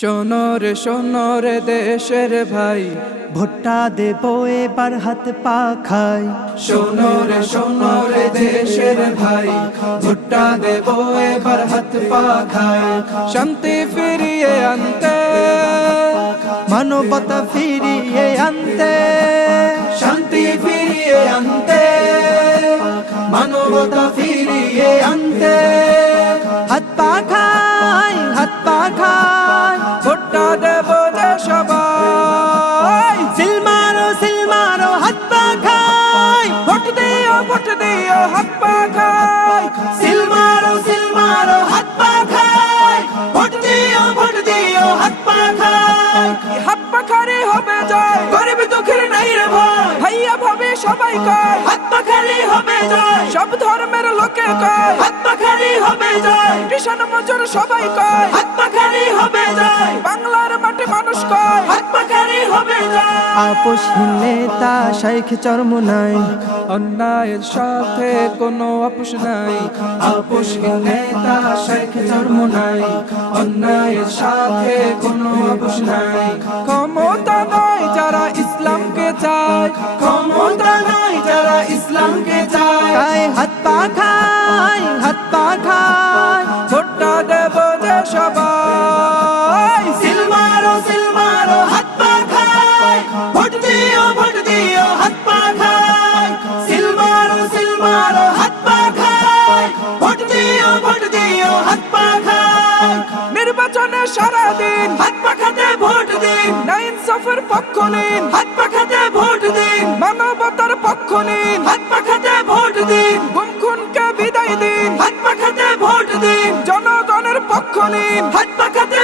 শোনো রে দেশের ভাই, ভুট্টা দেবো এবার হাত পা খাই। শোনো রে দেশের ভাই, ভুট্টা দেবো এবার হাত পা খাই। শান্তি ফিরিয়ে আনতে, মানবতা ফিরিয়ে আনতে, শান্তি ফিরিয়ে আনতে, মানবতা ফিরিয়ে আনতে। হাত পা খাই, হাত পা খাই। ভুট্টা দেবো যে সবাই, সিল মারো হাত পা খাই। ভোট দিও হাত পা খাই। সিল মারো হাত পা খাই। ভোট দিও হাত পা খাই। হাত পা খালি হবে যায়, গরিব দুঃখের নাই রে ভাই। ভাইয়া ভাবে সবাই কয়, হাত পা খালি হবে যায়। সব ধর্মের লোকে কয়, হাত পা খালি হবে যায়। কৃষণ মজুর সবাই কয়, হাত পা খালি হবে যায়। বাংলার মাটি মানুষ কয়, হাত পা খালি হবে যায়। আপোষহীন নেতা শেখ চরমোনাই, অন্যায়ের সাথে কোনো আপোষ নাই। আপোষহীন নেতা শেখ চরমোনাই, অন্যায়ের সাথে কোনো আপোষ নাই। ক্ষমতা নয় যারা ইসলামকে চায়, ক্ষমতা নয় যারা ইসলামকে চায়। তাই হাত পা খাই, হাত পা খাই। ভোটটা দেব যে সবাই, সিল মারো হাত পা খাই। ভোট দিও হাত পা খাই। সিল মারো হাত পা খাই। ভোট দিও হাত পা খাই। নির্বাচনে সারাদিন হাত পা খাতে ভোট দিন। না ইনসাফের পক্ষ নিন, হাত পা খাতে ভোট দিন। মানবতার পক্ষ নিন। হাত পা খাতে ভোট দিন। গুম খুনকে বিদায় দিন, হাত পা খাতে ভোট দিন। জনগণের পক্ষ নিন। হাত পা খাতে